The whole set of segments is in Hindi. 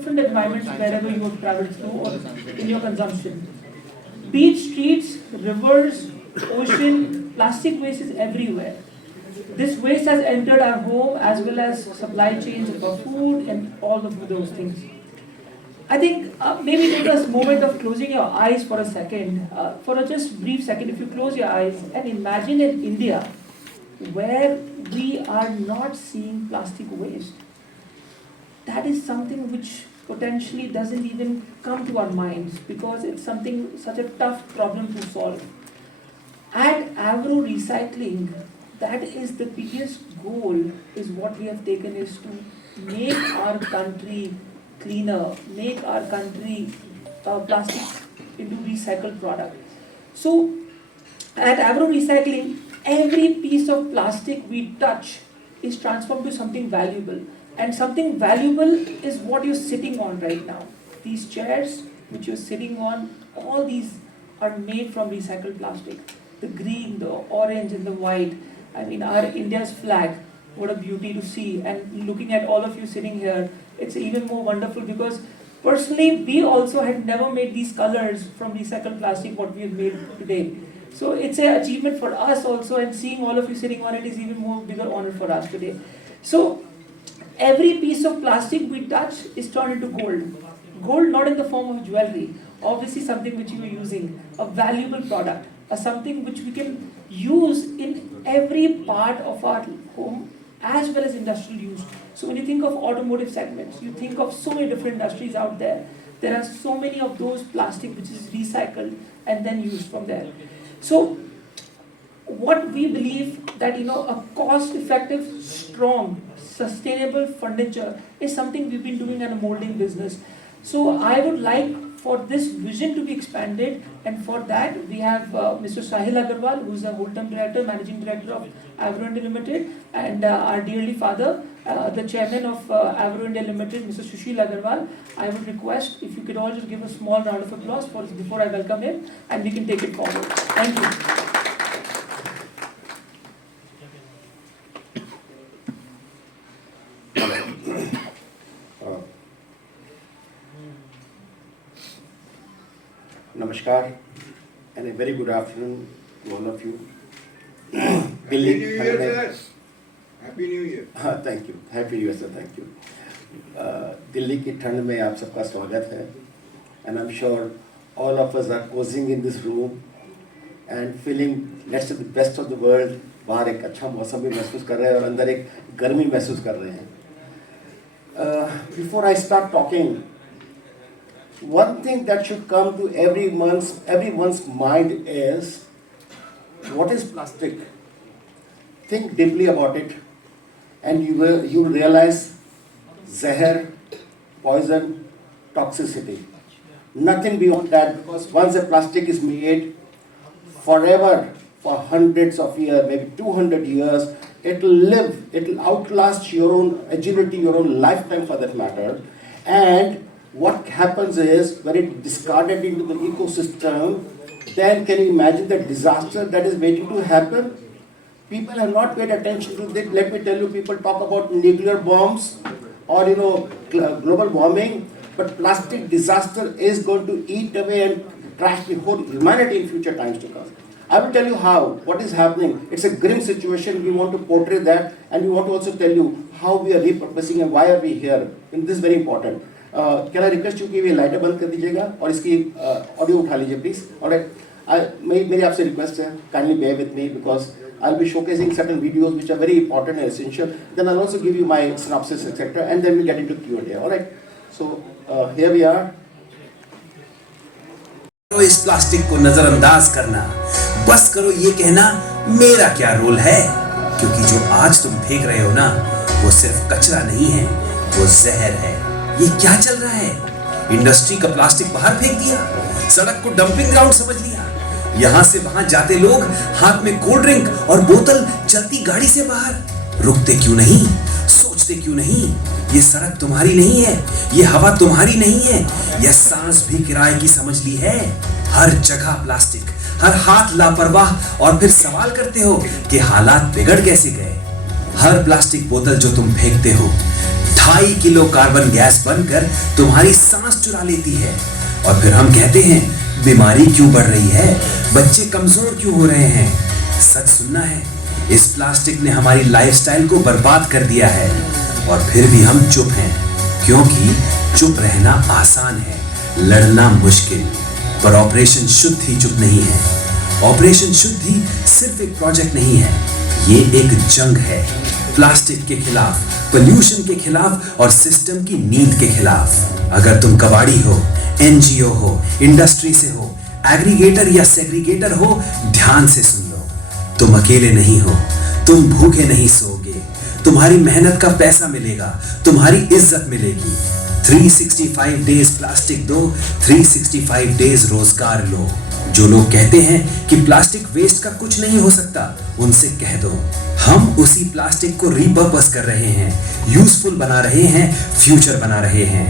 different environments wherever you have traveled through or in your consumption. Beach, streets, rivers, ocean, plastic waste is everywhere. This waste has entered our home as well as supply chains for food and all of those things. I think maybe take a moment of closing your eyes for a second, for a just brief second. If you close your eyes and imagine in India where we are not seeing plastic waste. That is something which potentially doesn't even come to our minds because it's something such a tough problem to solve. At Avro Recycling, that is the biggest goal is what we have taken is to make our country cleaner, make our country plastic into recycled product. So at Avro Recycling, every piece of plastic we touch is transformed to something valuable. And something valuable is what you're sitting on right now. These chairs which you're sitting on, all these are made from recycled plastic. The green, the orange and the white. I mean, our India's flag, what a beauty to see. And looking at all of you sitting here, it's even more wonderful because personally, we also had never made these colors from recycled plastic what we have made today. So it's an achievement for us also, and seeing all of you sitting on it is even more bigger honor for us today. So every piece of plastic we touch is turned into gold. Gold not in the form of jewelry, obviously something which you are using, a valuable product, something which we can use in every part of our home as well as industrial use. So when you think of automotive segments, you think of so many different industries out there. There are so many of those plastic which is recycled and then used from there. So what we believe that a cost-effective, strong, sustainable furniture is something we've been doing in a molding business. So I would like for this vision to be expanded, and for that we have Mr. Sahil Agarwal, who is a whole-time director, managing director of Avro India Limited, and our dearly father, the chairman of Avro India Limited, Mr. Sushil Agarwal. I would request if you could all just give a small round of applause before I welcome him, and we can take it forward. Thank you. Namaskar and a very good afternoon to all of you. Happy New Year, sir. Happy New Year. Thank you. Happy New Year, sir. Thank you. Delhi की ठंड में आप सबका स्वागत है, and I'm sure all of us are cozying in this room and feeling let's say the best of the world. बाहर एक अच्छा मौसम भी महसूस कर रहे हैं और अंदर एक गर्मी महसूस कर रहे हैं. Before I start talking, one thing that should come to everyone's mind is what is plastic? Think deeply about it, and you will realize zahar, poison, toxicity. Nothing beyond that, because once a plastic is made, forever, for hundreds of years, maybe 200 years, it will live, it will outlast your own agility, your own lifetime for that matter. And what happens is, when it discarded into the ecosystem, then can you imagine the disaster that is waiting to happen? People have not paid attention to it. Let me tell you, people talk about nuclear bombs or global warming, but plastic disaster is going to eat away and trash the whole humanity in future times to come. I will tell you how, what is happening. It's a grim situation. We want to portray that, and we want to also tell you how we are repurposing and why are we here. And this is very important. Can I request you कि ये लाइटें बंद कर दीजिएगा और इसकी ऑडियो उठा लीजिए प्लीज. Alright, मेरी आपसे रिक्वेस्ट है, kindly bear with me because I'll be showcasing certain videos which are very important and essential. Then I'll also give you my synopsis, etc., and then we'll get into Q&A. Alright, so here we are. इस प्लास्टिक को नजरअंदाज करना, बस करो ये कहना मेरा क्या रोल है, क्योंकि जो आज तुम फेंक रहे हो ना, वो सिर्फ कचरा नहीं है, वो जहर है. ये क्या चल रहा है? इंडस्ट्री का प्लास्टिक बाहर फेंक दिया, सड़क को डंपिंग ग्राउंड समझ लिया, यहां से वहां जाते लोग हाथ में कोल्ड ड्रिंक और बोतल चलती गाड़ी से बाहर. रुकते क्यों नहीं, सोचते क्यों नहीं? ये सड़क तुम्हारी नहीं है, ये हवा तुम्हारी नहीं है, यह सांस भी किराए की समझ ली है. हर जगह प्लास्टिक, हर हाथ लापरवाह, और फिर सवाल करते हो कि हालात बिगड़ कैसे गए. हर प्लास्टिक बोतल जो तुम फेंकते हो ढाई किलो कार्बन गैस बनकर तुम्हारी सांस चुरा लेती है। और फिर हम कहते हैं बीमारी क्यों बढ़ रही है, बच्चे कमजोर क्यों हो रहे हैं। सच सुनना है, इस प्लास्टिक ने हमारी लाइफस्टाइल को बर्बाद कर दिया है। और फिर भी हम चुप हैं, क्योंकि चुप रहना आसान है, लड़ना मुश्किल। पर ऑपरेशन शुद्धि चुप नहीं है। ऑपरेशन शुद्धि सिर्फ एक प्रोजेक्ट नहीं है, ये एक जंग है। प्लास्टिक के खिलाफ, पोल्यूशन के खिलाफ और सिस्टम की नींद के खिलाफ। अगर तुम कबाड़ी हो, एनजीओ हो, इंडस्ट्री से हो, एग्रीगेटर या सेग्रीगेटर हो, ध्यान से सुन लो। तुम अकेले नहीं हो, तुम भूखे नहीं सोओगे, तुम्हारी मेहनत का पैसा मिलेगा, तुम्हारी इज्जत मिलेगी। 365 डेज प्लास्टिक दो, 365 डेज रोजगार लो। जो लोग कहते हैं कि प्लास्टिक वेस्ट का कुछ नहीं हो सकता, उनसे कह दो हम उसी प्लास्टिक को रीपर्पस कर रहे हैं, यूजफुल बना रहे हैं, फ्यूचर बना रहे हैं।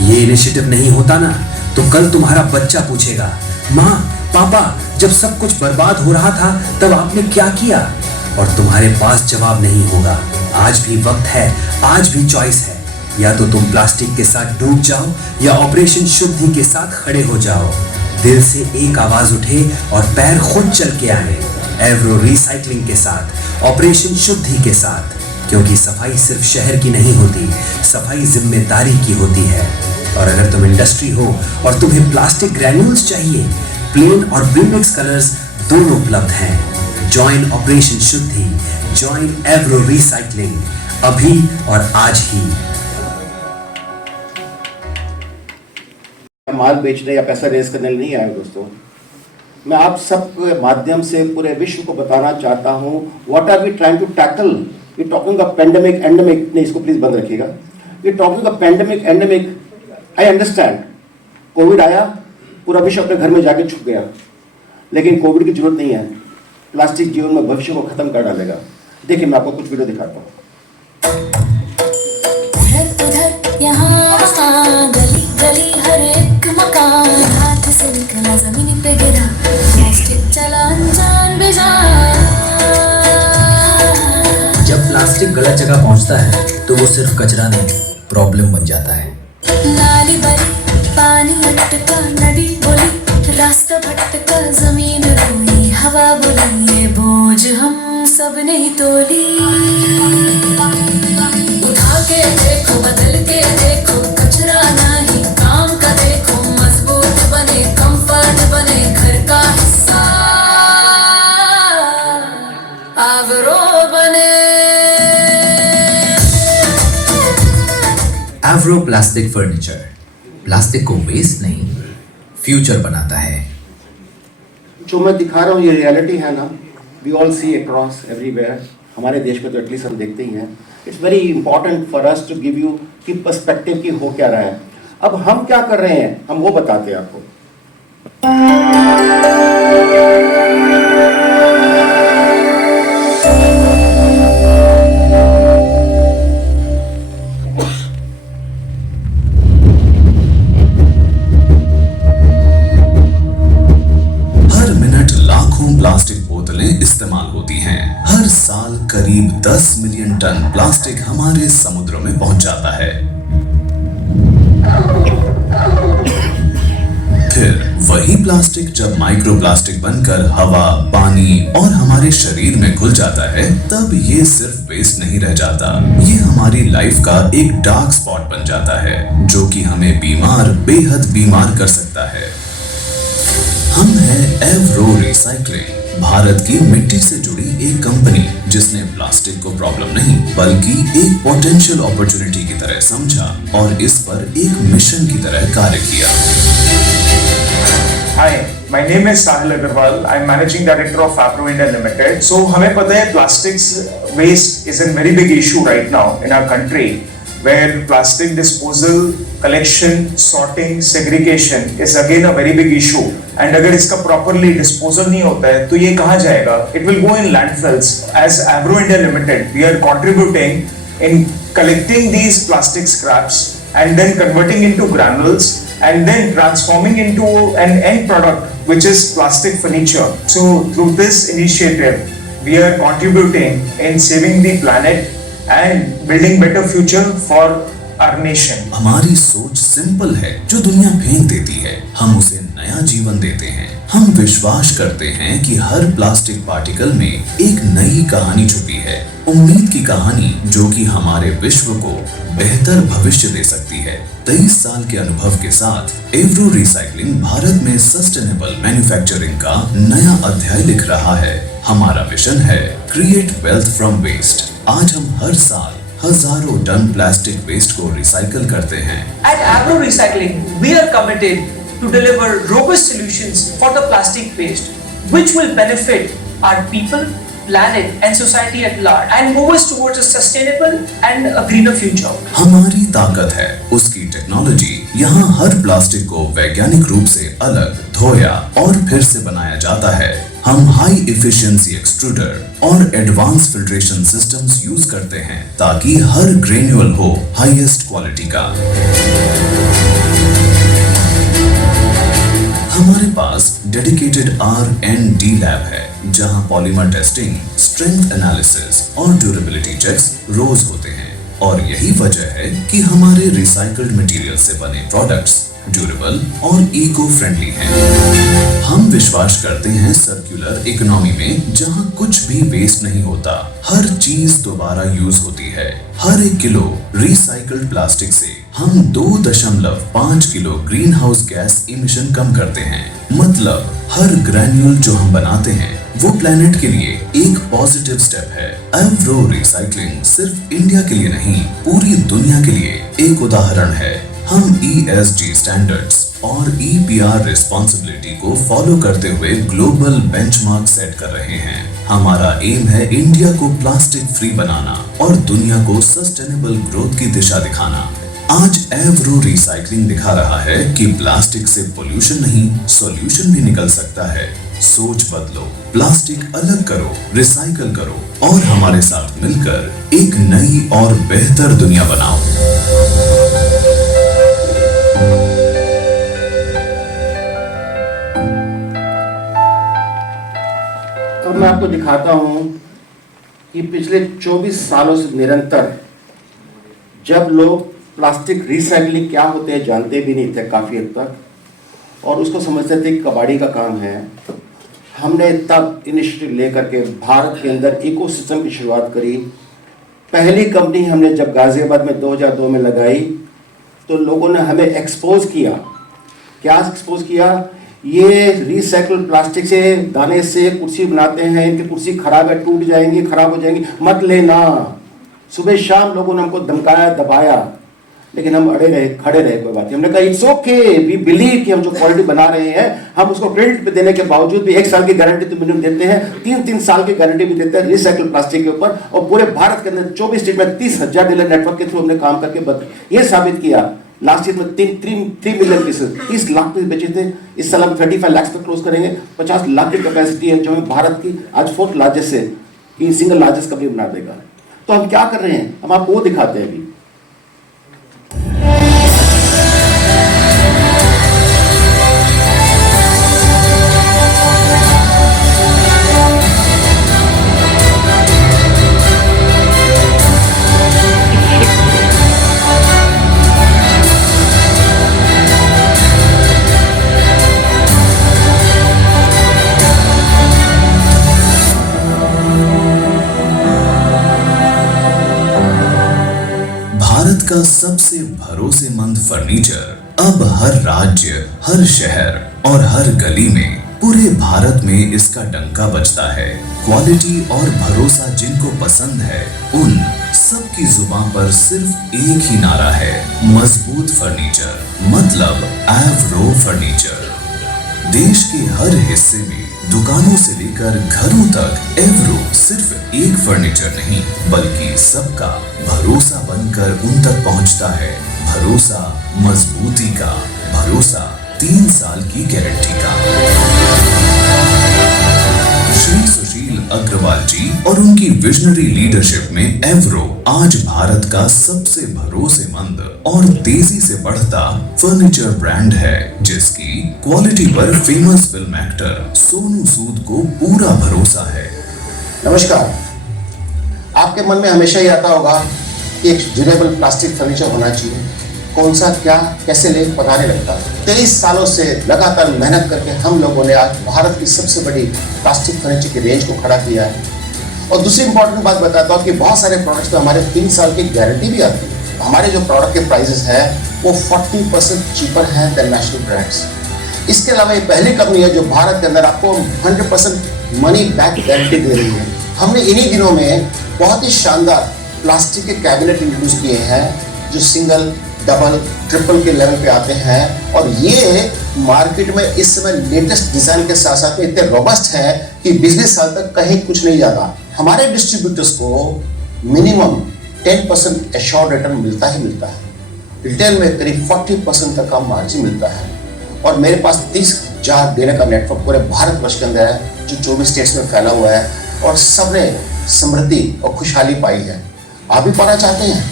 ये इनिशिएटिव नहीं होता ना, तो कल तुम्हारा बच्चा पूछेगा, माँ पापा जब सब कुछ बर्बाद हो रहा था तब आपने क्या किया? और तुम्हारे पास जवाब नहीं होगा। आज भी वक्त है, आज भी चॉइस है। या तो तुम प्लास्टिक के साथ डूब जाओ या ऑपरेशन शुद्धि के साथ खड़े हो जाओ। दिल से एक आवाज उठे और पैर खुद चल के आए, एवरो रिसाइकलिंग के साथ, ऑपरेशन शुद्धि के साथ। क्योंकि सफाई सिर्फ शहर की नहीं होती, सफाई जिम्मेदारी की होती है। और अगर तुम इंडस्ट्री हो और तुम्हें प्लास्टिक ग्रैन्यूल्स चाहिए, प्लेन और प्रीमिक्स कलर्स दोनों उपलब्ध हैं। जॉइन ऑपरेशन शुद्धि, जॉइन एवरो रिसाइकलिंग, अभी और आज ही। माल बेचने या पैसा रेज करने नहीं आए दोस्तों। मैं आप सब के माध्यम से पूरे विश्व को बताना चाहता हूँ, what are we trying to tackle. We talking a pandemic, endemic नहीं, इसको प्लीज बंद रखिएगा। We talking a pandemic, endemic. I understand, COVID आया, पूरा विश्व अपने घर में जाके छुप गया, लेकिन कोविड की जरूरत नहीं है। प्लास्टिक जीवन में भविष्य को खत्म कर डालेगा। देखिए मैं आपको कुछ वीडियो दिखाता हूँ। गली गली हर एक मकान, हाथ से निकला जमीन पे गिरा, प्लास्टिक चला अनजान बेजान। जब प्लास्टिक गलत जगह पहुंचता है तो वो सिर्फ कचरा नहीं, प्रॉब्लम बन जाता है। नाली भरी, पानी अटका, नदी बोली, रास्ता भटका, जमीन रोई, हवा बोली, ये बोझ हम सब नहीं तोली। उठा के देखो, बदल के देखो, कचरा नहीं काम का देखो, मजबूत बने, कंफर्ट बने, घर का हिस्सा आवरो बने। एवरो प्लास्टिक फर्नीचर प्लास्टिक को वेस्ट नहीं, फ्यूचर बनाता है। जो मैं दिखा रहा हूँ ये रियलिटी है ना, we all see across everywhere. हमारे देश में तो एटलीस्ट हम देखते ही हैं। It's very important for us to give you कि पर्सपेक्टिव की हो क्या रहा है। अब हम क्या कर रहे हैं, हम वो बताते हैं आपको। प्लास्टिक बोतलें इस्तेमाल होती हैं। हर साल करीब 10 मिलियन टन प्लास्टिक हमारे समुद्रों में पहुंच जाता है। फिर वही प्लास्टिक जब माइक्रोप्लास्टिक बनकर हवा, पानी और हमारे शरीर में घुल जाता है, तब ये सिर्फ वेस्ट नहीं रह जाता, ये हमारी लाइफ का एक डार्क स्पॉट बन जाता है, जो कि हमें बीमार, बेहद बीमार कर सकता है। हम हैं एवरो रिसाइकलिंग, भारत की मिट्टी से जुड़ी एक कंपनी जिसने प्लास्टिक को प्रॉब्लम नहीं बल्कि एक पोटेंशियल अपॉर्चुनिटी की तरह समझा और इस पर एक मिशन की तरह कार्य किया। Hi, my name is Sahil Agarwal. I'm managing director of Avro India Limited. So हमें पता है plastics waste is a very big issue right now in our country, where plastic disposal, collection, sorting, segregation is again a very big issue. And अगर इसका properly disposal नहीं होता है तो ये कहाँ जाएगा? It will go in landfills. As Avro India Limited, we are contributing in collecting these plastic scraps and then converting into granules and then transforming into an end product which is plastic furniture. So through this initiative, we are contributing in saving the planet and building better future for our nation. हमारी सोच सिंपल है, जो दुनिया फेंक देती है हम उसे नया जीवन देते हैं। हम विश्वास करते हैं कि हर प्लास्टिक पार्टिकल में एक नई कहानी छुपी है, उम्मीद की कहानी जो कि हमारे विश्व को बेहतर भविष्य दे सकती है। 23 साल के अनुभव के साथ एवरो रिसाइकलिंग भारत में सस्टेनेबल मैन्युफैक्चरिंग का नया अध्याय लिख रहा है। हमारा विजन है क्रिएट वेल्थ फ्रॉम वेस्ट। आज हम हर साल हजारों टन प्लास्टिक वेस्ट को रिसाइकल करते हैं। At Agro Recycling, we are committed to deliver robust solutions for the plastic waste, which will benefit our people, planet, and society at large, and move us towards a sustainable and a greener future. हमारी ताकत है उसकी टेक्नोलॉजी। यहाँ हर प्लास्टिक को वैज्ञानिक रूप से अलग धोया और फिर से बनाया जाता है। हम हाई एफिशिएंसी एक्सट्रूडर और एडवांस फिल्ट्रेशन सिस्टम्स यूज करते हैं ताकि हर ग्रेन्यूल हो हाईएस्ट क्वालिटी का। हमारे पास डेडिकेटेड R&D लैब है जहां पॉलीमर टेस्टिंग, स्ट्रेंथ एनालिसिस और ड्यूरेबिलिटी चेक्स रोज होते हैं। और यही वजह है कि हमारे रिसाइकल्ड मटेरियल से बने प्रोडक्ट्स ड्यूरेबल और इको फ्रेंडली हैं। हम विश्वास करते हैं सर्कुलर इकोनॉमी में जहां कुछ भी वेस्ट नहीं होता, हर चीज दोबारा यूज होती है। हर 1 किलो रिसाइकल्ड प्लास्टिक से हम 2.5 kilo greenhouse gas emission कम करते हैं। मतलब हर ग्रैन्यूल जो हम बनाते हैं वो प्लेनेट के लिए एक पॉजिटिव स्टेप है। एवरो रिसाइकलिंग सिर्फ इंडिया के लिए नहीं, पूरी दुनिया के लिए एक उदाहरण है। हम ESG स्टैंडर्ड्स और EPR रिस्पॉन्सिबिलिटी को फॉलो करते हुए ग्लोबल बेंचमार्क सेट कर रहे हैं। हमारा एम है इंडिया को प्लास्टिक फ्री बनाना और दुनिया को सस्टेनेबल ग्रोथ की दिशा दिखाना। आज एवरो रिसाइकलिंग दिखा रहा है कि प्लास्टिक से पोल्यूशन नहीं, सॉल्यूशन भी निकल सकता है। सोच बदलो, प्लास्टिक अलग करो, रिसाइकल करो और हमारे साथ मिलकर एक नई और बेहतर दुनिया बनाओ। अब मैं आपको दिखाता हूं कि पिछले 24 सालों से निरंतर जब लोग प्लास्टिक रिसाइकलिंग क्या होते हैं जानते भी नहीं थे काफ़ी हद तक, और उसको समझते थे कि कबाड़ी का काम है। हमने तब इनिशिएटिव लेकर के भारत के अंदर इकोसिस्टम की शुरुआत करी। पहली कंपनी हमने जब गाजियाबाद में 2002 में लगाई तो लोगों ने हमें एक्सपोज किया। क्या एक्सपोज किया? ये रिसाइकल प्लास्टिक से दाने से कुर्सी बनाते हैं, इनकी कुर्सी खराब है, टूट जाएंगी, खराब हो जाएंगी, मत लेना। सुबह शाम लोगों ने हमको धमकाया, दबाया, लेकिन हम अड़े रहे, खड़े रहे, कोई बात नहीं। हमने कहा इट्स ओके, वी बिलीव कि हम जो क्वालिटी बना रहे हैं हम उसको क्रेडिट पे देने के बावजूद भी 1 साल की गारंटी तो मिनिमम देते हैं, 3 साल की गारंटी भी देते हैं रिसाइकल प्लास्टिक के ऊपर। और पूरे भारत के अंदर 24 स्टेट में 30,000 डीलर नेटवर्क के थ्रू हमने काम करके ये साबित किया। लास्ट ईयर में 3 मिलियन पीसेस, 30 लाख पीस बेचे थे। इस साल हम 35 लाख तक क्लोज करेंगे। 50 लाख की कैपेसिटी है जो हमें भारत की आज 4th लार्जेस्ट है कि सिंगल लार्जेस्ट कंपनी बना देगा। तो हम क्या कर रहे हैं, हम आपको वो दिखाते हैं अभी। भारत का सबसे भरोसेमंद फर्नीचर अब हर राज्य, हर शहर और हर गली में, पूरे भारत में इसका डंका बजता है। क्वालिटी और भरोसा जिनको पसंद है उन सबकी जुबान पर सिर्फ एक ही नारा है, मजबूत फर्नीचर, मतलब एवरो फर्नीचर। देश के हर हिस्से में दुकानों से लेकर घरों तक एवरो सिर्फ एक फर्नीचर नहीं बल्कि सबका भरोसा बनकर उन तक पहुंचता है। भरोसा मजबूती का, भरोसा 3 साल की गारंटी का। श्री सुशील अग्रवाल जी और उनकी विजनरी लीडरशिप में एवरो आज भारत का सबसे भरोसेमंद और तेजी से बढ़ता फर्नीचर ब्रांड है, जिसकी क्वालिटी पर famous film actor Sonu Sood को पूरा भरोसा है। नमस्कार, आपके मन में हमेशा ही आता होगा कि एक ड्यूरेबल प्लास्टिक फर्नीचर होना चाहिए, कौन सा क्या कैसे ले पता नहीं लगता। 23 सालों से लगातार मेहनत करके हम लोगों ने आज भारत की सबसे बड़ी प्लास्टिक फर्नीचर की रेंज को खड़ा किया है। और दूसरी इंपॉर्टेंट बात बताता हूँ कि बहुत सारे प्रोडक्ट्स में हमारे 3 साल की गारंटी भी आती है। हमारे जो प्रोडक्ट के प्राइसेस हैं वो 40% चीपर हैं देन नेशनल ब्रांड्स। इसके अलावा ये पहली कंपनी है जो भारत के अंदर आपको 100% मनी बैक गारंटी दे रही है। हमने इन्हीं दिनों में बहुत ही शानदार प्लास्टिक के कैबिनेट इंट्रोड्यूस किए हैं जो सिंगल, डबल, ट्रिपल के लेवल पे आते हैं और ये मार्केट में इस समय लेटेस्ट डिजाइन के साथ साथ में इतने रोबस्ट है कि 20 साल तक कहीं कुछ नहीं जाता। हमारे डिस्ट्रीब्यूटर्स को मिनिमम 10% एश्योर्ड रिटर्न मिलता ही मिलता है। रिटेल में करीब 40% तक का मार्जिन मिलता है और मेरे पास 30,000 डीलर का नेटवर्क पूरे भारतवर्ष के अंदर है जो 24 स्टेट्स में फैला हुआ है और सबने समृद्धि और खुशहाली पाई है। आप भी पाना चाहते हैं?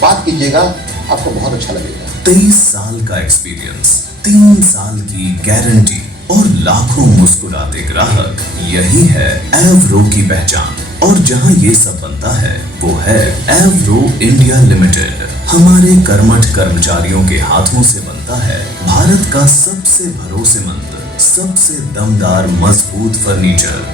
बात कीजिएगा, आपको बहुत अच्छा लगेगा। 23 साल का एक्सपीरियंस, 3 साल की गारंटी और लाखों मुस्कुराते ग्राहक, यही है एवरो की पहचान। और जहां ये सब बनता है वो है एवरो इंडिया लिमिटेड। हमारे कर्मठ कर्मचारियों के हाथों से बनता है भारत का सबसे भरोसेमंद, सबसे दमदार, मजबूत फर्नीचर।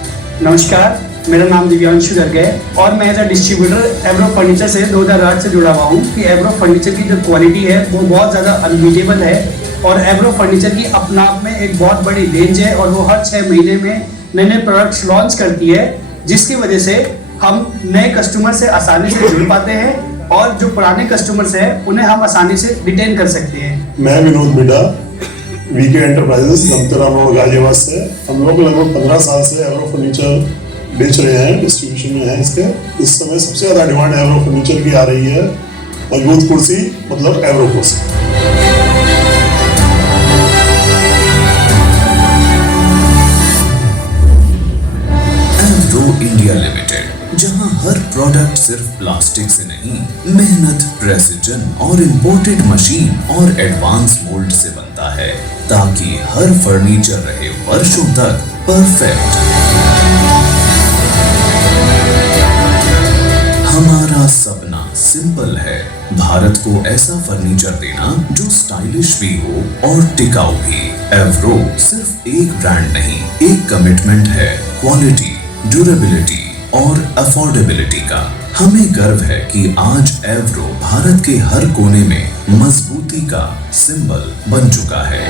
नमस्कार, मेरा नाम दिव्यांशु गर्ग है और मैं as a distributor Avro furniture से 2008 से जुड़ा हुआ हूँ कि एवरो फर्नीचर की जो क्वालिटी है वो बहुत ज़्यादा अनबीटेबल है और एवरो फर्नीचर की अपना आप में एक बहुत बड़ी रेंज है और वो हर 6 महीने में नए नए प्रोडक्ट्स लॉन्च करती है, जिसकी वजह से हम नए कस्टमर से आसानी से जुड़ पाते हैं और जो पुराने कस्टमर्स हैं उन्हें हम आसानी से रिटेन कर सकते हैं। मैं विनोद मिडा, वीके एंटरप्राइजेस गमतराम और गाजियाबाद से। हम लोग लगभग 15 साल से एवरो फर्नीचर बेच रहे हैं, डिस्ट्रीब्यूशन में है इसके। इस समय सबसे ज़्यादा डिमांड एवरो फर्नीचर की आ रही है। मजबूत कुर्सी मतलब एवरो कुर्सी। एवरो इंडिया लिमिटेड, जहां हर प्रोडक्ट सिर्फ प्लास्टिक से नहीं, मेहनत, प्रेसिजन और इंपोर्टेड मशीन और एडवांस मोल्ड से बनता है ताकि हर फर्नीचर रहे वर्षों तक परफेक्ट। हमारा सपना सिंपल है, भारत को ऐसा फर्नीचर देना जो स्टाइलिश भी हो और टिकाऊ भी। एवरो सिर्फ एक ब्रांड नहीं, एक कमिटमेंट है क्वालिटी, ड्यूरेबिलिटी और अफोर्डेबिलिटी का। हमें गर्व है कि आज एवरो भारत के हर कोने में मजबूती का सिंबल बन चुका है।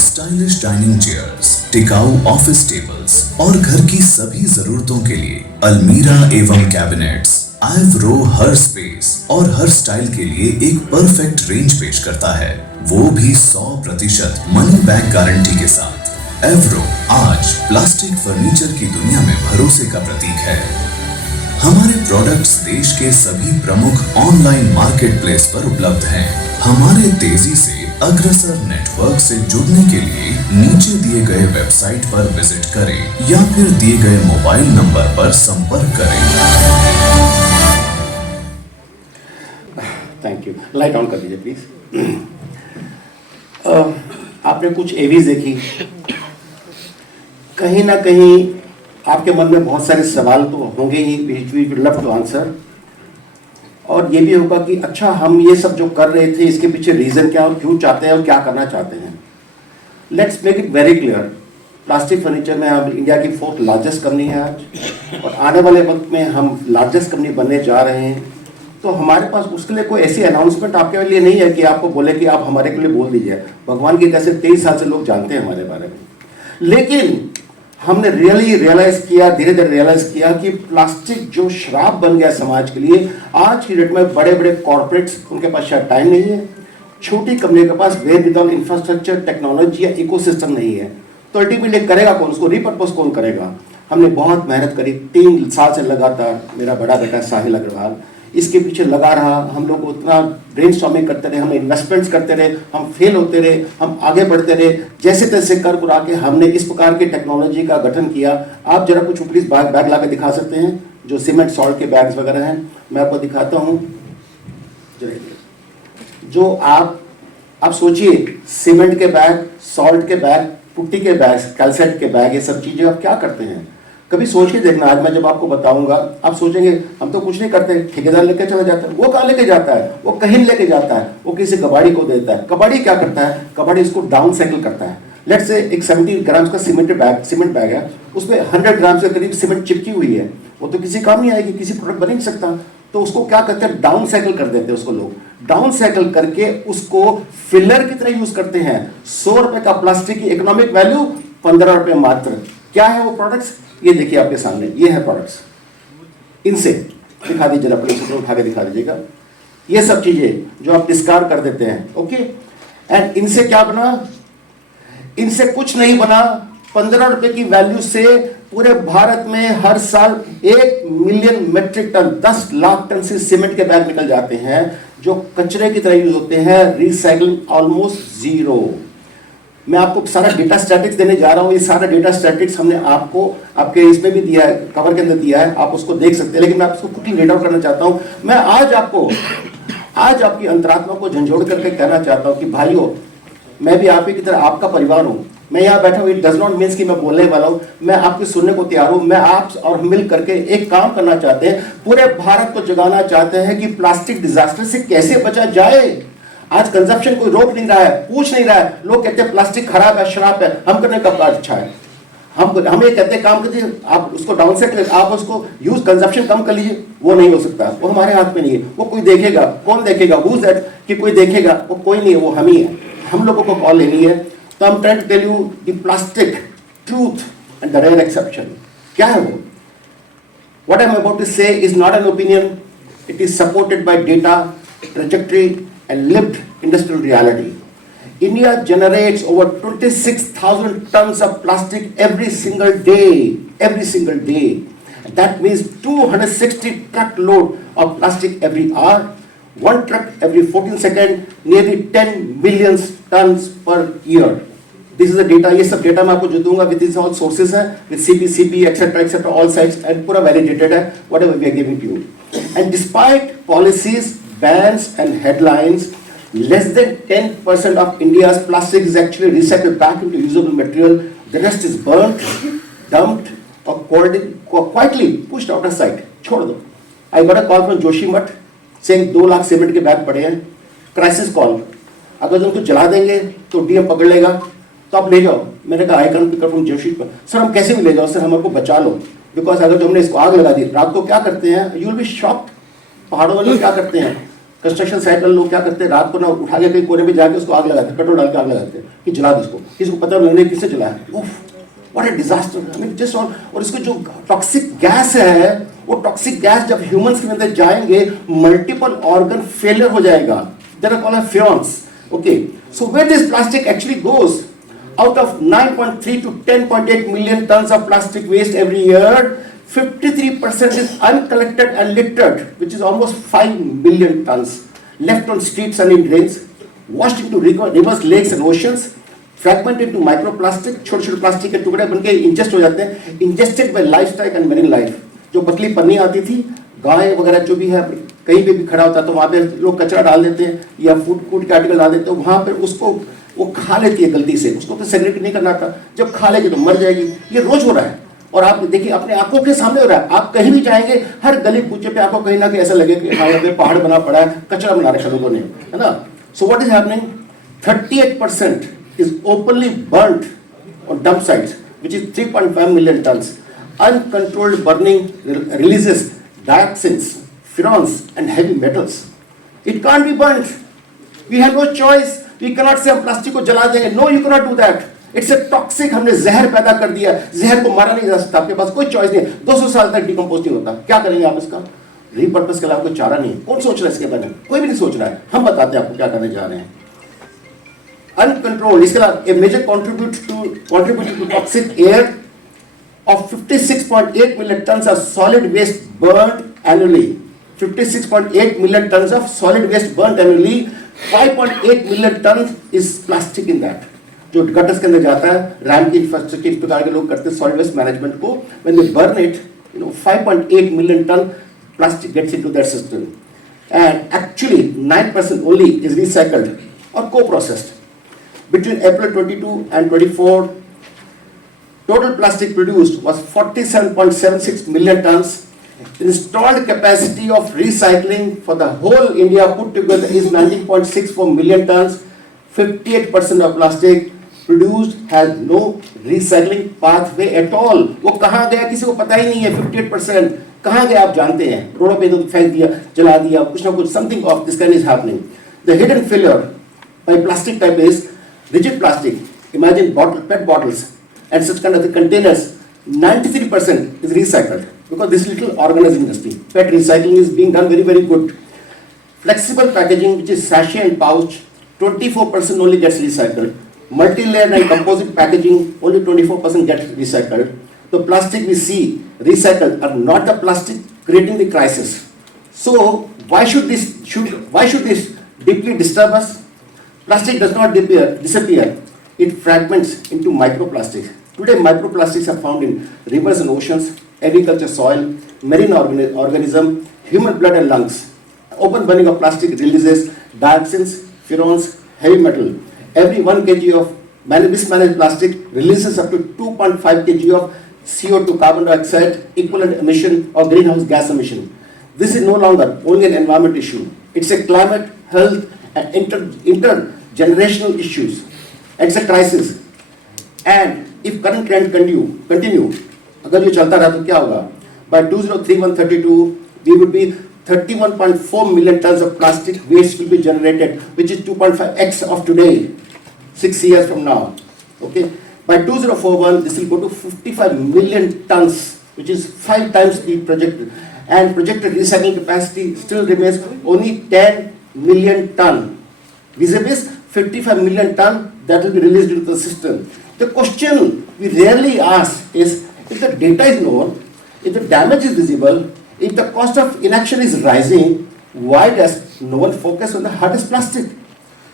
स्टाइलिश डाइनिंग चेयर्स, टिकाऊ ऑफिस टेबल्स और घर की सभी जरूरतों के लिए अलमीरा एवं कैबिनेट्स, एवरो हर स्पेस और हर स्टाइल के लिए एक परफेक्ट रेंज पेश करता है, वो भी 100% मनी बैक गारंटी के साथ। एवरो आज प्लास्टिक फर्नीचर की दुनिया में भरोसे का प्रतीक है। हमारे प्रोडक्ट्स देश के सभी प्रमुख ऑनलाइन मार्केट प्लेस पर उपलब्ध हैं। हमारे तेजी से अग्रसर नेटवर्क से जुड़ने के लिए नीचे दिए गए वेबसाइट पर विजिट करें या फिर दिए गए मोबाइल नंबर पर संपर्क करें। Thank you. लाइट ऑन कर दीजिए प्लीज। आपने कुछ एवीज देखी, कहीं ना कहीं आपके मन में बहुत सारे सवाल तो होंगे ही, we would love to answer. और ये भी होगा कि अच्छा हम ये सब जो कर रहे थे इसके पीछे रीज़न क्या और क्यों चाहते हैं और क्या करना चाहते हैं। Let's make it very clear, plastic furniture में हम इंडिया की 4th लार्जेस्ट कंपनी है आज और आने वाले वक्त में हम लार्जेस्ट कंपनी बनने जा रहे हैं। तो हमारे पास उसके लिए कोई ऐसी अनाउंसमेंट आपके लिए नहीं है कि आपको बोले कि आप हमारे के लिए बोल दीजिए। भगवान की कैसे 23 साल से लोग जानते हैं हमारे बारे में, लेकिन हमने रियली रियलाइज किया, धीरे धीरे रियलाइज किया कि प्लास्टिक जो श्राप बन गया समाज के लिए, आज की डेट में बड़े बड़े कॉर्पोरेट्स उनके पास शायद टाइम नहीं है, छोटी कंपनी के पास वेल विदाउट इंफ्रास्ट्रक्चर, टेक्नोलॉजी या इकोसिस्टम नहीं है, तो अल्टीमेटली करेगा कौन, उसको रिपर्पस कौन करेगा। हमने बहुत मेहनत करी, 3 साल से लगातार, मेरा बड़ा बेटा साहिल अग्रवाल इसके पीछे लगा रहा। हम लोग उतना ब्रेनस्टॉर्मिंग करते रहे, हम इन्वेस्टमेंट्स करते रहे, हम फेल होते रहे, हम आगे बढ़ते रहे, जैसे तैसे कर पुरा के हमने इस प्रकार की टेक्नोलॉजी का गठन किया। आप जरा कुछ प्लीज बैग ला के दिखा सकते हैं, जो सीमेंट सॉल्ट के बैग्स वगैरह हैं, मैं आपको दिखाता हूँ। जो आप सोचिए, सीमेंट के बैग, सॉल्ट के बैग, पुट्टी के बैग, कैल्साइट के बैग, ये सब चीज़ें आप क्या करते हैं। कभी सोच के देखना, आज मैं जब आपको बताऊंगा आप सोचेंगे हम तो कुछ नहीं करते, ठेकेदार लेके चला जाता है। वो कहाँ लेके जाता है? वो कहीं लेके जाता है, वो किसी कबाड़ी को देता है। कबाड़ी क्या करता है? कबाड़ी इसको डाउन साइकिल करता है। लेट्स से एक 70 ग्राम का सीमेंट बैग है, उसमें 100 ग्राम के करीब सीमेंट चिपकी हुई है, वो तो किसी काम नहीं आएगी, किसी प्रोडक्ट बन नहीं सकता। तो उसको क्या करते हैं? डाउन साइकिल कर देते हैं उसको लोग। डाउन साइकिल करके उसको फिलर की तरह यूज करते हैं। 100 रुपए का प्लास्टिक की इकोनॉमिक वैल्यू 15 रुपए मात्र। क्या है वो प्रोडक्ट्स? ये देखिए आपके सामने, ये है प्रोडक्ट्स। इनसे दिखा दीजिए, अपने सूत्र उठा के दिखा दीजिएगा। ये सब चीजें जो आप डिस्कार्ड कर देते हैं, ओके। एंड इनसे क्या बना? इनसे कुछ नहीं बना। 15 रुपए की वैल्यू से पूरे भारत में हर साल 1 million metric ton, 10 lakh ton से सीमेंट के बैग निकल जाते हैं, जो कचरे की तरह यूज होते हैं। Recycling almost zero. मैं आपको सारा डेटा स्टैटिक्स देने जा रहा हूं। ये सारा डेटा स्टैटिक्स हमने आपको आपके इसमें भी दिया है, कवर के अंदर दिया है, आप उसको देख सकते हैं। लेकिन मैं आपको क्विकली रीड आउट करना चाहता हूं। मैं आज आपकी अंतरात्मा को झंझोड़ करके कहना चाहता हूं कि भाइयों, मैं भी आप ही की तरह आपका परिवार हूं। मैं यहाँ बैठा हूँ, इट डज नॉट मीन्स कि मैं बोलने वाला हूँ। मैं आपके सुनने को तैयार हूँ। मैं आप और मिल करके एक काम करना चाहते हैं, पूरे भारत को जगाना चाहते हैं कि प्लास्टिक डिजास्टर से कैसे बचा जाए। आज कंजप्शन कोई रोक नहीं रहा है, पूछ नहीं रहा है। लोग कहते हैं प्लास्टिक खराब है, शराब है, हम करने का कार्य अच्छा है। हम ये कहते हैं काम कीजिए, आप उसको डाउन सेट, आप उसको यूज कंजप्शन कम कर लीजिए। वो नहीं हो सकता, वो हमारे हाथ में नहीं है। वो कोई देखेगा, कौन देखेगा? हु दैट कि कोई देखेगा? वो कोई नहीं है, वो हम ही है। हम लोगों को कॉल लेनी है। तो I'm trying to tell you the plastic truth and the rare exception. क्या है वो? What I'm about to say is not an opinion. It is supported by data, trajectory, and lived industrial reality. India generates over 26,000 tons of plastic every single day. Every single day. That means 260 truckload of plastic every hour. One truck every 14 seconds, nearly 10 million tons per year. This is the data. ये सब डेटा मैं आपको जो दूंगा with these all sources है, with CP, etc., all sites, and पूरा validated है, whatever we are giving to you. And despite policies, bans, and headlines, less than 10% of India's plastic is actually recycled back into usable material. The rest is burnt, dumped, or quietly pushed out of sight. छोड़ दो. I got a call from Joshimath saying 2 lakh cement के बैग पड़े हैं। Crisis call. अगर तुम जला देंगे तो डीएम पकड़ लेगा, तो आप ले जाओ। मैंने कहा I can pick up from Joshi. Sir हम कैसे भी ले जाओ सर, हमको बचा लो, बिकॉज अगर तुमने इसको आग लगा दी, रात को क्या करते हैं, यू विल बी शॉक्ड। पहाड़ों में लोग क्या करते हैं, कंस्ट्रक्शन साइट में लोग क्या करते हैं, रात को ना उठा के कहीं कोने में जाके उसको आग लगाते हैं, पेट्रोल डाल के आग लगाते हैं कि जला दो इसको। किसी को पता नहीं किससे जलाया। What a disaster. I mean just और इसको जो टॉक्सिक गैस है, वो टॉक्सिक गैस जब ह्यूमंस के अंदर जाएंगे, मल्टीपल ऑर्गन फेलियर हो जाएगा। There are called furans. Okay, so where this plastic actually goes, out of 9.3 to 10.8 million tons of plastic waste every year, 53% is uncollected and littered, which is almost 5 million tons, left on streets and in drains, washed into rivers, lakes and oceans, fragmented into microplastic, छोटे-छोटे प्लास्टिक के टुकड़े बनके ingest हो जाते हैं, ingested by livestock and marine life। जो पतली पन्नी आती थी, गाय वगैरह जो भी है, कहीं पे भी खड़ा होता है तो वहाँ पे लोग कचरा डाल देते हैं या फूड के आर्टिकल डाल देते हैं, वहाँ पे उसको वो खा लेती है गलती से। उसको तो सेग्रेगेट नहीं करना था, जब खा लेगी तो मर जाएगी। ये रोज हो रहा है और आप देखिए अपने आंखों के सामने हो रहा है। आप कहीं भी जाएंगे, हर गली कूचे पे आपको कहीं ना कहीं ऐसा लगे कि हाँ यहाँ पे पहाड़ बना पड़ा है, कचरा बना रखा लोगों ने, है ना। So what is happening? 38% is openly burned on dump sites, which is 3.5 million tons. Uncontrolled burning releases dioxins, furangs, and heavy metals. It can't be burnt. We have no choice. We cannot say हम प्लास्टिक को जला देंगे. No, you cannot do that. It's a toxic. हमने जहर पैदा कर दिया. जहर को मारा नहीं जा सकता. आपके पास कोई चॉइस नहीं है. 200 साल तक डिकम्पोज नहीं होता. क्या करेंगे आप इसका? रीपर्पस के अलावा कोई चारा नहीं है. कौन सोच रहा है इसके बारे में? कोई भी नहीं सोच रहा है. हम बताते हैं आपको क्या करने जा रहे हैं. Uncontrolled, इसके अलावा a major contributor to toxic air of 56.8 million tons of solid waste burned annually. 56.8 million tons of solid waste burned annually. 5.8 million tons is plastic in that. जो गटर्स के अंदर जाता है, रैम की इंफ्रास्ट्रक्चर इस प्रकार के लोग करते हैं सॉलिड वेस्ट मैनेजमेंट को. When they burn it, 5.8 million ton plastic gets into that system, and actually 9% only is recycled or co-processed. Between April 22 and 24, Total plastic produced was 47.76 million tons. Installed capacity of recycling for the whole India put together is 19.64 million tons. 58% of plastic produced has no recycling pathway at all. वो कहाँ गया किसी को पता ही नहीं है. 58% कहाँ गया आप जानते हैं. रोडों पे तो फेंक दिया, जला दिया, कुछ ना कुछ something of this kind is happening. The hidden failure by plastic type is rigid plastic. Imagine PET bottles and such kind of the containers. 93% is recycled because this little organized industry. PET recycling is being done very, very good. Flexible packaging, which is sachet and pouch, 24% only gets recycled. Multi-layered and composite packaging, only 24% gets recycled. The plastic we see recycled are not the plastic creating the crisis. So why should this deeply disturb us? Plastic does not disappear. It fragments into microplastics. Today, microplastics are found in rivers and oceans, agriculture soil, marine organism, human blood and lungs. Open burning of plastic releases dioxins, furangs, heavy metal. Every 1 kg of mismanaged plastic releases up to 2.5 kg of CO2 carbon dioxide equivalent emission or greenhouse gas emission. This is no longer only an environment issue. It's a climate, health and intergenerational issues. It's a crisis. And if current trend continue, अगर ये चलता रहा तो क्या होगा? By 2031-32, we would be 31.4 million tons of plastic waste will be generated, which is 2.5x of today, 6 years from now. Okay. By 2041, this will go to 55 million tons, which is 5 times the projected. And projected recycling capacity still remains only 10 million ton. Vis-a-vis 55 million ton that will be released into the system. The question we rarely ask is, if the data is known, if the damage is visible, if the cost of inaction is rising, why does no one focus on the hardest plastic?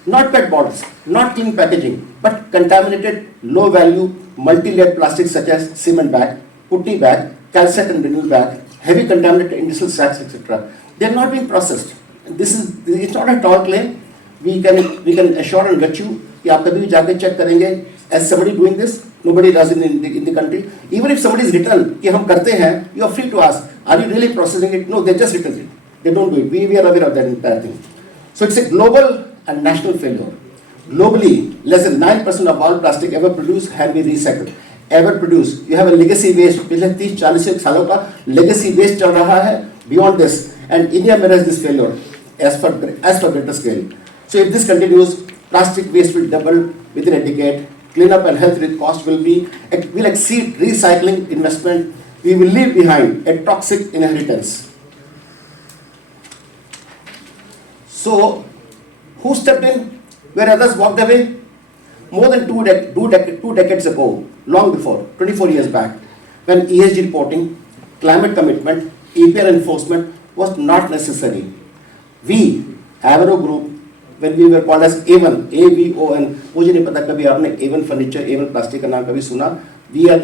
Not PET bottles, not clean packaging, but contaminated, low-value, multi-layered plastics such as cement bag, putty bag, calcite and vinyl bag, heavy contaminated industrial sacks, etc. They are not being processed. It's not a tall claim. We can assure and get you कि आप कभी भी जाके check करेंगे. As somebody doing this, nobody does it in the country. Even if somebody is written कि हम करते हैं, you are free to ask, are you really processing it? No, they just written it. They don't do it. We are aware of that entire thing. So it's a global and national failure. Globally, less than 9% of all plastic ever produced can be recycled. Ever produced. You have a legacy waste. पिछले 30-40 सालों का legacy waste चल रहा है beyond this. And India mirrors this failure as per greater scale. So if this continues, plastic waste will double within a decade. Cleanup and health cost will exceed recycling investment. We will leave behind a toxic inheritance. So, who stepped in where others walked away? More than two decades ago, long before, 24 years back, when ESG reporting, climate commitment, EPR enforcement was not necessary. We, Avero Group, when we were called as A1, AVON, मुझे नहीं पता कभी आपने A1 Furniture, A1 Plastic का नाम कभी सुना? We are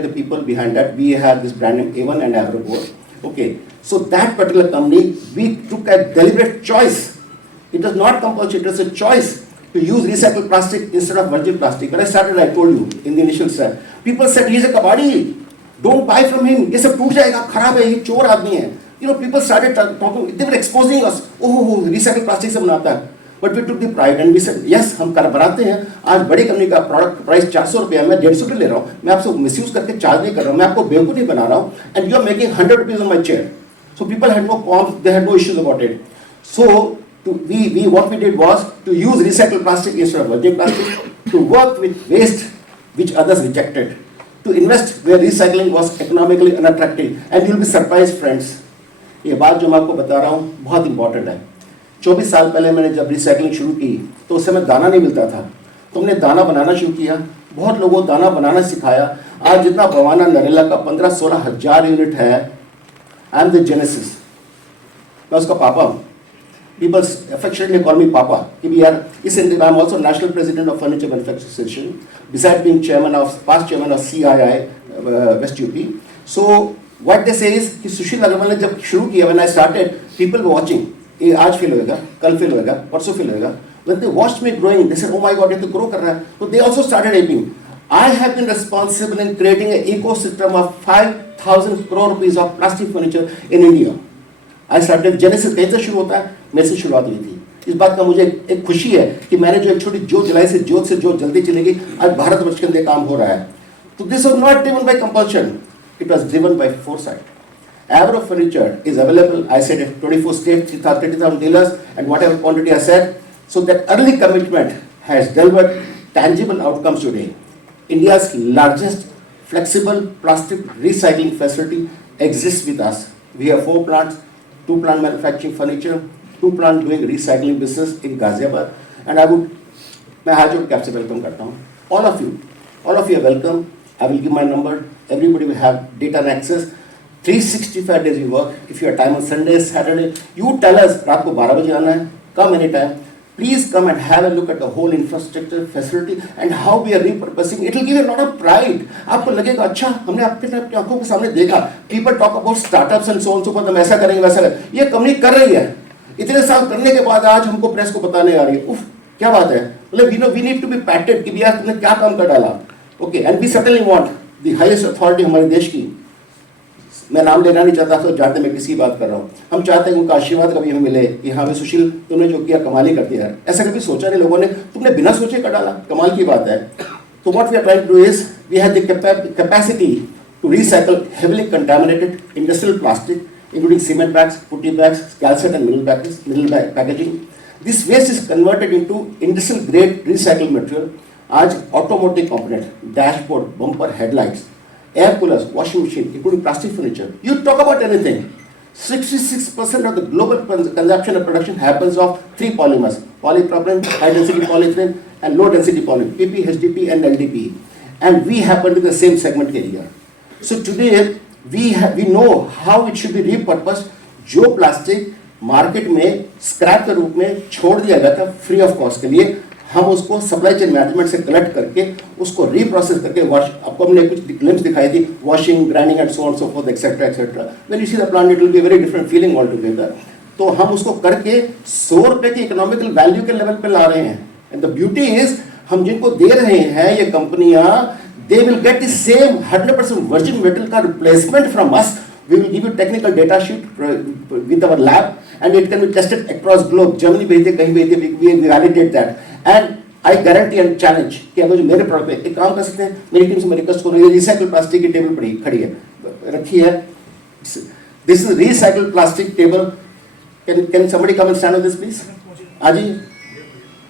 the people behind that. We have this brand name A1 and Avero Board. Okay, so that particular company, we took a deliberate choice. It was not compulsory, it was a choice to use recycled plastic instead of virgin plastic. When I started, I told you in the initial step, people said, he's a kabadi, don't buy from him, ये सब टूट जाएगा, खराब है, ये चोर आदमी है. You know, people started talking, they were exposing us, oh, recycled plastic से बनाता है. But we took the pride and we said, yes, हम कर बनाते हैं. आज बड़ी कंपनी का प्रोडक्ट प्राइस 400 रुपया, मैं 150 रुपये ले रहा हूँ. मैं आपसे मिसयूज करके चार्ज नहीं कर रहा हूँ. मैं आपको बेवकूफ़ नहीं बना रहा हूँ. And you are making 100 rupees on my chair. So people had no qualms, they had no issues about it. So what we did was to use recycled plastic instead of virgin plastic, to work with waste which others rejected, to invest where recycling was economically unattractive. And you'll be surprised, friends. ये बात जो मैं आपको बता रहा हूँ बहुत इंपॉर्टेंट है. 24 साल पहले मैंने जब रिसाइकलिंग शुरू की तो उस समय दाना नहीं मिलता था. तो हमने दाना बनाना शुरू किया. बहुत लोगों को दाना बनाना सिखाया. आज जितना बवाना नरेला का 15-16 हज़ार यूनिट है, आई एम द जेनेसिस. मैं उसका पापा हूँ. People affectionately call me Papa. I am also National President of Furniture Manufacturers Association, besides being past chairman of CII West UP. So what they say is कि सुशील अग्रवाल ने जब शुरू किया, when I started, people were watching. ये आज फील होएगा, कल फील होएगा, परसों फील होएगा. When they watched me growing, they said, oh my God, ये तो grow कर रहा है. So they also started aping. I have been responsible in creating an ecosystem of 5,000 crore rupees of plastic furniture in India. I started genesis कहीं से शुरू होता है, मेरे से शुरुआत हुई थी. इस बात का मुझे एक खुशी है कि मैंने जो एक छोटी जोत जलाई से जोत जल्दी चलेगी, आज भारतवर्ष के अंदर काम हो रहा है. So this was not driven by compulsion, it was driven by foresight. Avro furniture is available, I said, in 24 states, 30,000 dealers, and whatever quantity I said. So that early commitment has delivered tangible outcomes today. India's largest flexible plastic recycling facility exists with us. We have 4 plants, 2 plants manufacturing furniture, 2 plants doing recycling business in Ghaziabad. And मैं हाथ जोड़ के आपसे वेलकम करता हूँ. All of you are welcome. I will give my number. Everybody will have data and access. 365 days we work. If you have time on Sunday, Saturday, you tell us रात को 12 बजे आना है. Come anytime. Please come and have a look at the whole infrastructure, facility, and how we are repurposing. It will give you a lot of pride. आपको लगेगा अच्छा हमने आपकी आंखों के सामने देखा. People talk about startups and so on so forth. हम ऐसा करेंगे वैसा करेंगे. ये कंपनी कर रही है. इतने साल करने के बाद आज हमको प्रेस को बताने आ रही है. उफ क्या बात है. मतलब we need to be patted कि यार तुमने क्या काम कर डाला. Okay, and we certainly want the highest authority हमारे देश की. मैं नाम लेना नहीं चाहता, तो जानते मैं किसी बात कर रहा हूँ. हम चाहते हैं उनका आशीर्वाद कभी हमें मिले कि हाँ भाई सुशील तुमने जो किया कमाल ही कर दिया. ऐसा कभी सोचा नहीं लोगों ने, तुमने बिना सोचे कर डाला, कमाल की बात है. तो what we are trying to do is we have the capacity to recycle heavily contaminated industrial plastic, including cement bags, putty bags, calcite and mineral packaging. This waste is converted into industrial grade recycled material. आज automotive component, dashboard, bumper, headlights, air coolers, washing machine, including plastic furniture. You talk about anything. 66% of the global consumption and production happens of 3 polymers: polypropylene, high density polyethylene, and low density polyethylene, PP, HDP, and LDP. And we happen to be the same segment area. So today we know how it should be repurposed. जो प्लास्टिक मार्केट में स्क्रैप के रूप में छोड़ दिया गया था फ्री ऑफ कॉस्ट के लिए, हम उसको सप्लाई चेन मैनेजमेंट से कलेक्ट करके उसको रीप्रोसेस करके आपको हमने कुछ ग्लिम्स दिखाई थी, washing, grinding and so on so forth etcetera etcetera. When you see the plant it will be very different feeling all together. तो हम उसको करके 100 रुपए की इकोनॉमिकल वैल्यू के लेवल पे ला रहे हैं. एंड द ब्यूटी इज हम जिनको दे रहे हैं ये कंपनियां, they will get the same 100% virgin metal का replacement from us. We will give you technical data sheet with our lab, and it can be tested across globe. Germany भेजते कहीं भेजते, we validate that. And I guarantee and challenge कि अगर जो मेरे प्रोडक्ट पे एक काम कर सकते हैं, मेरी टीम से मैं रिक्वेस्ट करूँ, ये रिसाइकल प्लास्टिक की टेबल पड़ी खड़ी है, रखी है. This is recycled plastic table. Can somebody come and stand on this please? आजी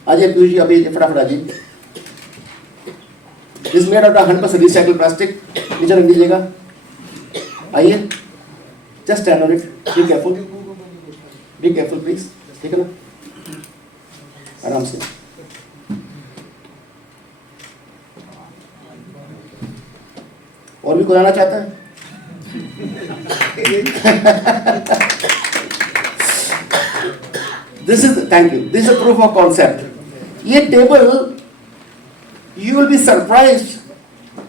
पीयूष जी अभी फटाफट आजी. This is made out of 100% recycled plastic. नीचे रख दीजिएगा. आइए. Just stand on it. Be careful. Be careful, please. ठीक है ना? आराम से. और भी कोई आना चाहता है? Thank you. This is a proof of concept. ये table, you will be surprised.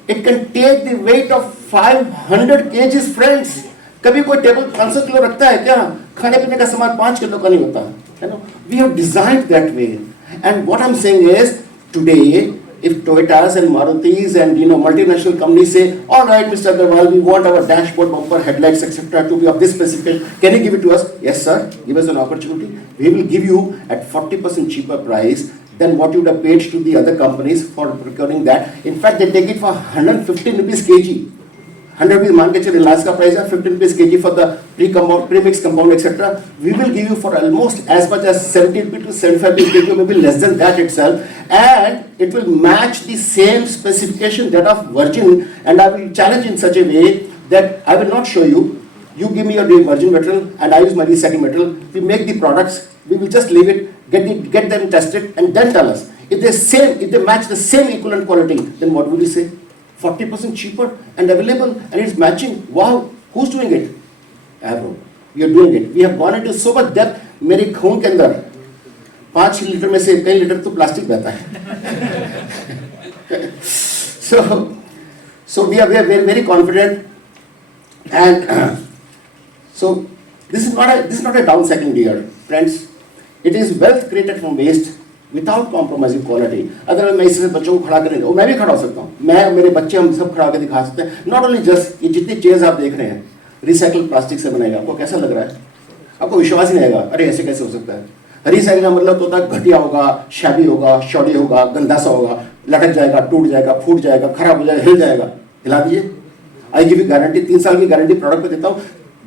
It can take the weight of 500 kgs, friends. कभी कोई टेबल 500 किलो रखता है क्या? खाने पीने का सामान 5 किलो का नहीं होता है ना. We have designed that way. And what I'm saying is, today, if Toyotas and Marutis and multinational companies say, all right, Mr. Agarwal, we want our dashboard, bumper, headlights, etc. to be of this specification. Can you give it to us? Yes, sir. Give us an opportunity. We will give you at 40% cheaper price than what you would have paid to the other companies for procuring that. In fact, they take it for 115 rupees kg. 100 rupees मान के चलिए लास्ट का प्राइस है, 15 rupees kg for the pre-mix compound etc. We will give you for almost as much as 70 rupees to 75 rupees kg, maybe less than that itself, and it will match the same specification that of Virgin. And I will challenge in such a way that I will not show you. You give me your virgin material and I use my recycled material. We make the products. We will just leave it, get them tested, and then tell us if they match the same equivalent quality. Then what will you say? 40% cheaper and available, and it's matching. Wow, who's doing it? Avro. We are doing it. We have gone into so much depth. मेरे खून के अंदर 5 लीटर में से कई लीटर तो प्लास्टिक बहता है. So we are very confident, and so this is not a downcycling, dear friends. It is wealth created from waste. Without compromising quality. अगर मैं इससे बच्चों को खड़ा करने दूँ, मैं भी खड़ा हो सकता हूँ, मैं मेरे बच्चे हम सब खड़ा कर दिखा सकते हैं। नॉट ओनली जस्ट ये जितनी चेयर्स आप देख रहे हैं रिसाइकल प्लास्टिक से बनाएगा, आपको कैसा लग रहा है? आपको विश्वास ही नहीं आएगा, अरे ऐसे कैसे हो सकता है? रिसाइकिल का मतलब तो होता है घटिया होगा, शैबी होगा, शॉडी होगा, गंदा सा होगा, लटक जाएगा, टूट जाएगा, फूट जाएगा, खराब हो जाएगा, हिल जाएगा। हिला दीजिए। आई गिव यू गारंटी, 3 साल की गारंटी प्रोडक्ट पे देता हूँ,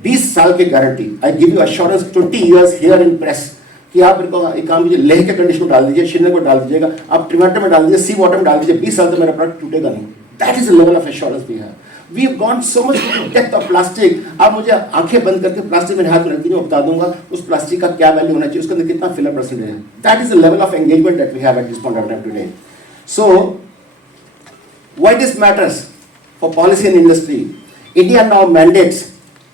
20 साल की guarantee. I give you assurance 20 years here in press कि आप इनको एक काम कीजिए, लेह के कंडीशन में डाल दीजिए, श्रीनगर को डाल दीजिएगा, आप ट्रिवेंड्रम में डाल दीजिए, सी वाटर में डाल दीजिए, 20 साल तक मेरा प्रोडक्ट टूटेगा नहीं। That is the level of assurance we have. We have gone so much to depth of plastic. आप मुझे आंखें बंद करके प्लास्टिक मेरे हाथ में रख दीजिए, मैं बता दूंगा उस प्लास्टिक का क्या वैल्यू होना चाहिए, उसके अंदर कितना फिलर परसेंटेज है। That is the level of engagement that we have at this point of time today. So why this matters for policy and industry? India now mandates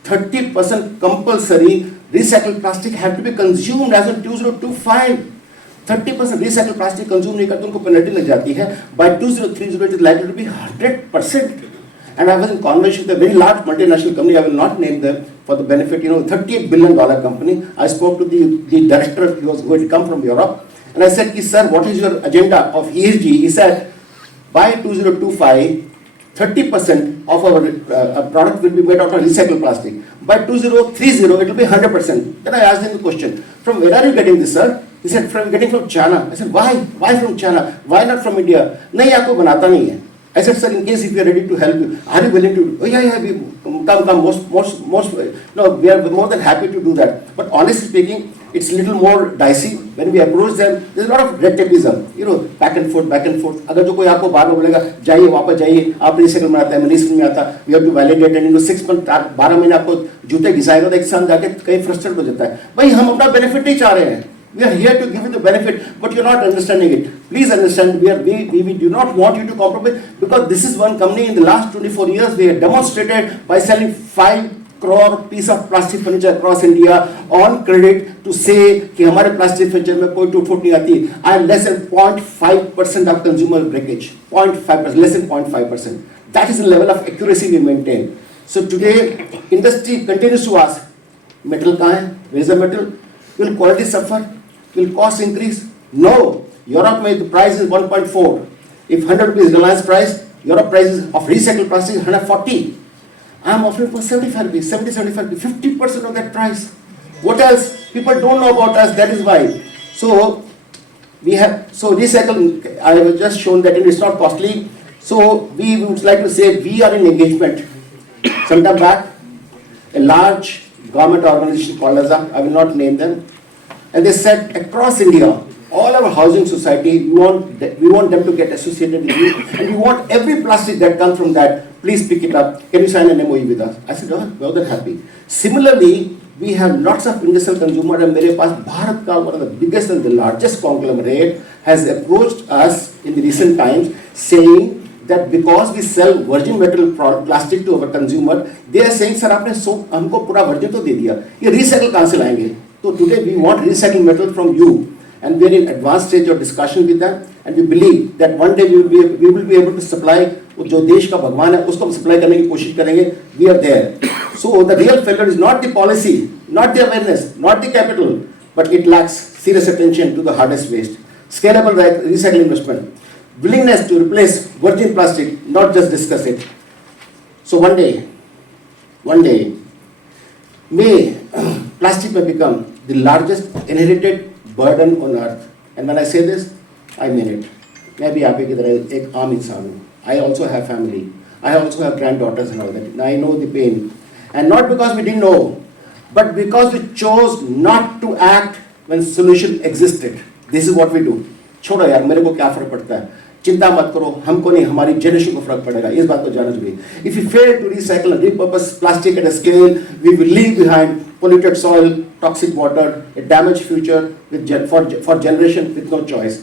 30% compulsory recycled plastic have to be consumed as of 2025. 30% recycled plastic consume नहीं करते उनको पेनल्टी लग जाती है. By 2030 it is likely to be 100%. And I was in conversation with a very large multinational company, I will not name them for the benefit, $38 billion company. I spoke to the director, he was going to come from Europe. And I said, sir, what is your agenda of ESG? He said, by 2025, 30% of our product will be made out of recycled plastic. By 2030, it will be 100%. Then I asked him the question, from where are you getting this, sir? He said, getting from China. I said, why? Why from China? Why not from India? नहीं आपको बनाता नहीं है. I said, sir, in case if we are ready to help you, are you willing to? Oh yeah, we come. No, we are more than happy to do that. But honestly speaking, it's a little more dicey when we approach them. There's a lot of red tapeism, back and forth. अगर जो कोई आपको बार बार बोलेगा, जाइए वापस जाइए, आप रिसाइकल में आता है, मनीष में आता, we have to validate and 6 months, 12 महीने आपको जूते घिसाएगा तो एक साल जाके कहीं फ्रस्ट्रेट हो जाता है. भाई हम अपना बेनिफिट नहीं चाह रहे हैं. We are here to give you the benefit, but you're not understanding it. Please understand, we do not want you to compromise, because this is one company in the last 24 years we have demonstrated by selling 5 crore piece of plastic furniture across India on credit to say कि हमारे plastic furniture में कोई टूट फूट नहीं आती. And less than 0.5% of consumer breakage, 0.5%, less than 0.5%. That is the level of accuracy we maintain. So today, industry continues to ask, metal कहाँ है? Where is the metal? Will quality suffer? Will cost increase? No. Europe made the price is 1.4. If 100 rupees Reliance price, Europe price of recycled plastic is 140. I am offering for 75 rupees, 75 rupees, 50% of that price. What else? People don't know about us, that is why. So recycle, I have just shown that it is not costly. So we would like to say we are in engagement. Sometime back, a large government organization called as I will not name them, and they said across India, all our housing society, we want them to get associated with you, and we want every plastic that comes from that, please pick it up. Can you sign an MOU with us? I said, more than happy. Similarly, we have lots of industrial consumers, and मेरे पास भारत का one of the biggest and the largest conglomerate has approached us in the recent times, saying that because we sell virgin metal plastic to our consumer, they are saying, sir, आपने हमको पूरा virgin तो दे दिया, ये recycle कहाँ से लाएंगे? So today we want recycled metal from you, and we are in advanced stage of discussion with them, and we believe that one day we will be able to supply जो देश का भगवान है उसको हम supply करने की कोशिश करेंगे. We are there. So the real failure is not the policy, not the awareness, not the capital, but it lacks serious attention to the hardest waste, scalable recycling investment, willingness to replace virgin plastic, not just discuss it. So one day, may plastic may become the largest inherited burden on earth. And when I say this, I mean it. मैं भी आप की तरह एक आम इंसान हूँ. I also have family. I also have granddaughters and all that. And I know the pain. And not because we didn't know, but because we chose not to act when solution existed. This is what we do. छोड़ो यार, मेरे को क्या फर्क पड़ता है? चिंता मत करो, हमको नहीं, हमारी जनरेशन को फर्क पड़ेगा. इस बात को जानना चाहिए. If we fail to recycle and repurpose plastic at a scale, we will leave behind polluted soil, toxic water, a damaged future for generation with no choice.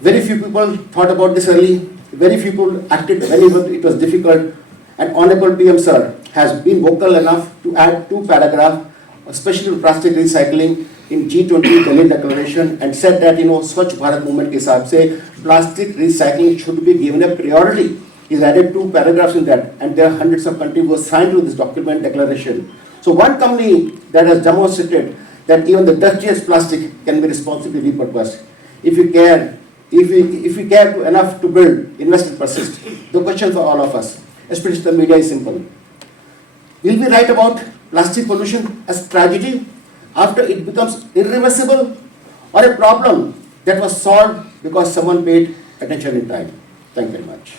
Very few people thought about this early. Very few people acted when it was difficult. And Honorable PM Sir has been vocal enough to add 2 paragraphs, especially on plastic recycling in G20 Delhi Declaration, and said that Swachh Bharat movement के हिसाब से plastic recycling should be given a priority. He's added 2 paragraphs in that, and there are hundreds of countries who have signed to this document declaration. So one company that has demonstrated that even the dirtiest plastic can be responsibly repurposed if we care, if we care enough to build, invest and persist. The question for all of us, especially the media, is simple. Will we write about plastic pollution as tragedy after it becomes irreversible, or a problem that was solved because someone paid attention in time? Thank you very much.